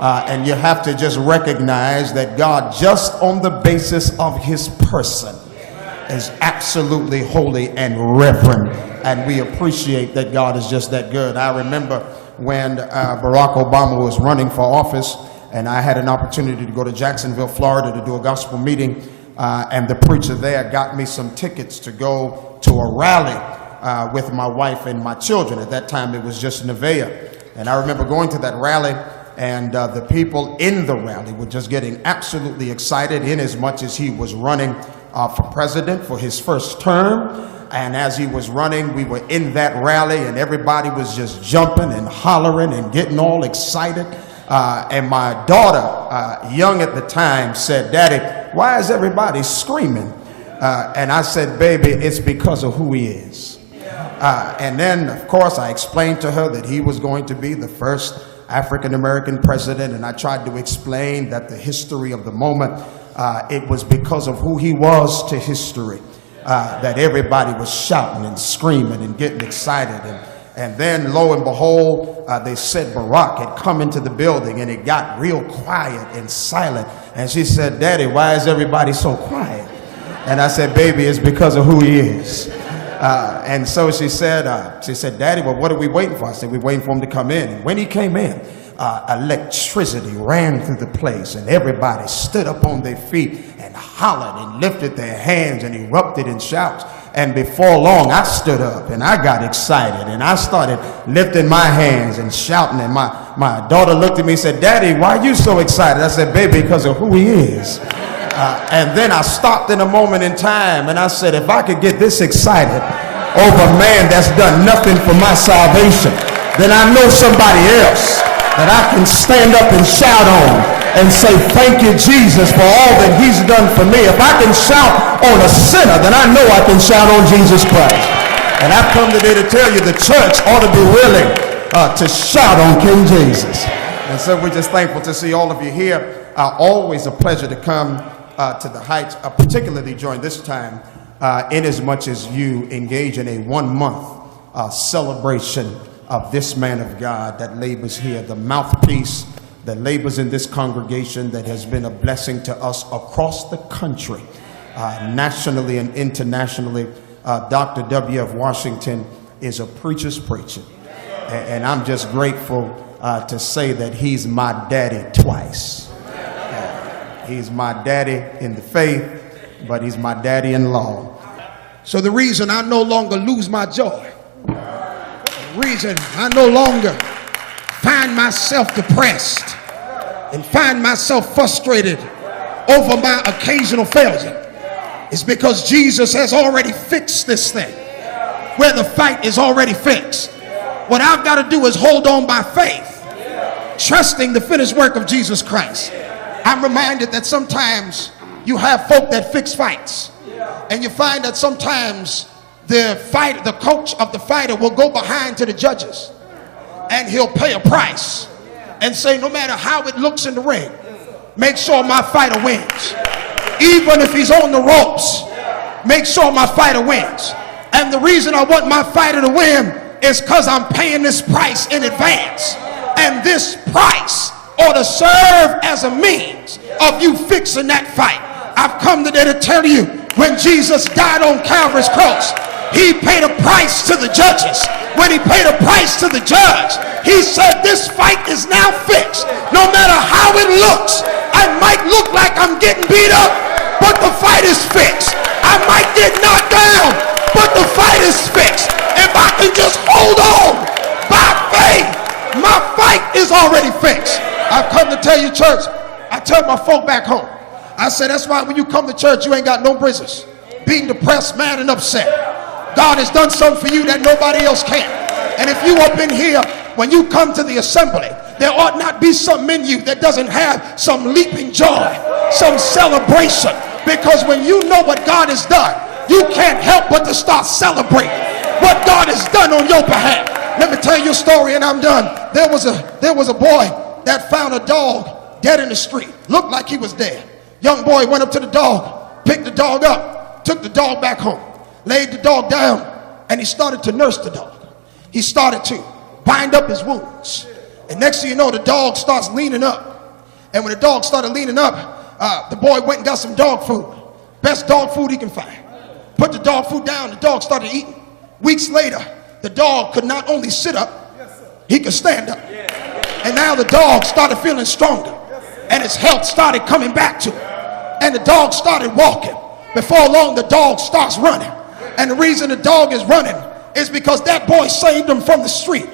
And you have to just recognize that God, just on the basis of his person, is absolutely holy and reverend. And we appreciate that God is just that good. I remember when Barack Obama was running for office, and I had an opportunity to go to Jacksonville, Florida to do a gospel meeting. And the preacher there got me some tickets to go to a rally with my wife and my children. At that time, it was just Nevaeh. And I remember going to that rally, and the people in the rally were just getting absolutely excited, in as much as he was running for president for his first term. And as he was running, we were in that rally, and everybody was just jumping and hollering and getting all excited. And my daughter, young at the time, said, "Daddy, why is everybody screaming?" And I said, "Baby, it's because of who he is." And then, of course, I explained to her that he was going to be the first African-American president, and I tried to explain that the history of the moment, it was because of who he was to history, that everybody was shouting and screaming and getting excited. And then, lo and behold, they said Barack had come into the building, and it got real quiet and silent. And she said, "Daddy, why is everybody so quiet?" And I said, "Baby, it's because of who he is." And so she said, "Daddy, well, what are we waiting for?" I said, "We're waiting for him to come in." And when he came in, electricity ran through the place, and everybody stood up on their feet and hollered and lifted their hands and erupted in shouts. And before long, I stood up and I got excited, and I started lifting my hands and shouting. And my daughter looked at me and said, "Daddy, why are you so excited?" I said, "Baby, because of who he is." And then I stopped in a moment in time, and I said, if I could get this excited over a man that's done nothing for my salvation, then I know somebody else that I can stand up and shout on and say, "Thank you, Jesus, for all that he's done for me." If I can shout on a sinner, then I know I can shout on Jesus Christ. And I've come today to tell you the church ought to be willing to shout on King Jesus. And so we're just thankful to see all of you here. Always a pleasure to come to the Heights, particularly during this time, in as much as you engage in a 1-month celebration of this man of God that labors here, the mouthpiece that labors in this congregation, that has been a blessing to us across the country, nationally and internationally. Dr. W.F. Washington is a preacher's preacher, and I'm just grateful to say that he's my daddy twice. He's my daddy in the faith, but he's my daddy-in-law. So the reason I no longer lose my joy, the reason I no longer find myself depressed and find myself frustrated over my occasional failure, is because Jesus has already fixed this thing, where the fight is already fixed. What I've got to do is hold on by faith, trusting the finished work of Jesus Christ. I'm reminded that sometimes you have folk that fix fights, and you find that sometimes the coach of the fighter will go behind to the judges, and he'll pay a price and say, no matter how it looks in the ring, make sure my fighter wins. Even if he's on the ropes, make sure my fighter wins. And the reason I want my fighter to win is because I'm paying this price in advance, and this price ought to serve as a means of you fixing that fight. I've come today to tell you, when Jesus died on Calvary's cross, he paid a price to the judges. When he paid a price to the judge, he said, this fight is now fixed. No matter how it looks, I might look like I'm getting beat up, but the fight is fixed. I might get knocked down, but the fight is fixed. If I can just hold on by faith, my fight is already fixed. I've come to tell you, church, I tell my folk back home, I said, that's why when you come to church, you ain't got no business being depressed, mad, and upset. God has done something for you that nobody else can. And if you up in here, when you come to the assembly, there ought not be something in you that doesn't have some leaping joy, some celebration. Because when you know what God has done, you can't help but to start celebrating what God has done on your behalf. Let me tell you a story and I'm done. There was a boy that found a dog dead in the street. Looked like he was dead. Young boy went up to the dog, picked the dog up, took the dog back home, laid the dog down, and he started to nurse the dog. He started to bind up his wounds. And next thing you know, the dog starts leaning up. And when the dog started leaning up, the boy went and got some dog food. Best dog food he can find. Put the dog food down, the dog started eating. Weeks later, the dog could not only sit up, he could stand up. And now the dog started feeling stronger. And his health started coming back to him. And the dog started walking. Before long, the dog starts running. And the reason the dog is running is because that boy saved him from the street,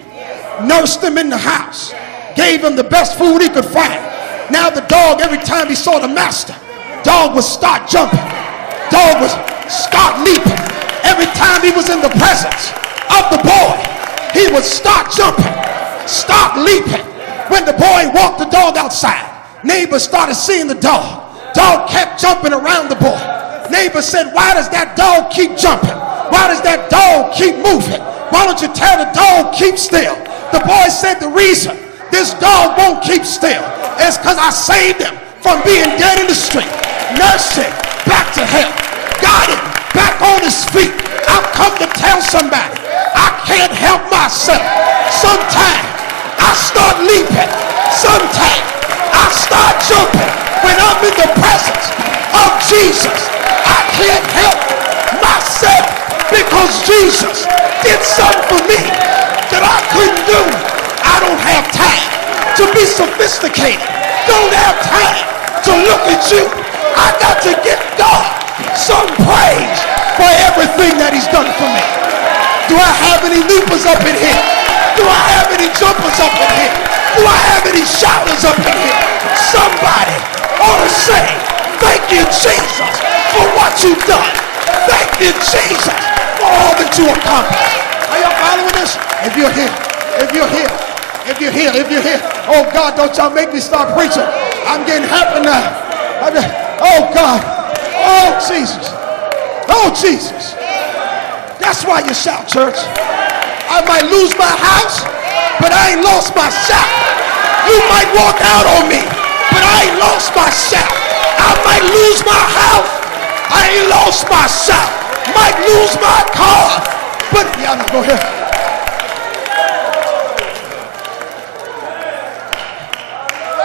nursed him in the house, gave him the best food he could find. Now the dog, every time he saw the master, dog would start jumping. Dog would start leaping. Every time he was in the presence of the boy, he would start jumping, start leaping. When the boy walked the dog outside, neighbors started seeing the dog. Dog kept jumping around the boy. Neighbor said, why does that dog keep jumping? Why does that dog keep moving? Why don't you tell the dog keep still? The boy said, the reason this dog won't keep still is because I saved him from being dead in the street, nursed him back to health, got him back on his feet. I've come to tell somebody, I can't help myself. Sometimes I start leaping. Sometimes I start jumping. When I'm in the presence of Jesus, I can't help myself because Jesus did something for me that I couldn't do. I don't have time to be sophisticated. Don't have time to look at you. I got to give God some praise for everything that he's done for me. Do I have any leapers up in here? Do I have any jumpers up in here? Do I have any shouters up in here? Somebody ought to say, thank you, Jesus, for what you've done. Thank you, Jesus, for all that you accomplished. Are y'all following this? If you're here, if you're here, if you're here, if you're here. Oh God, don't y'all make me start preaching. I'm getting happy now. Oh God. Oh Jesus. Oh Jesus. That's why you shout, church. I might lose my house, but I ain't lost my shout. You might walk out on me, but I ain't lost my shout. I might lose my house, I ain't lost my shout. Might lose my car, but yeah, no, go ahead.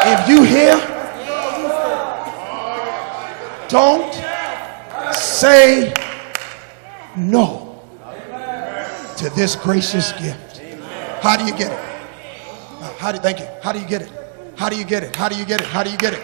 If you here, don't say no to this gracious gift. How do you get it? Thank you. How do you get it? How do you get it? How do you get it? How do you get it?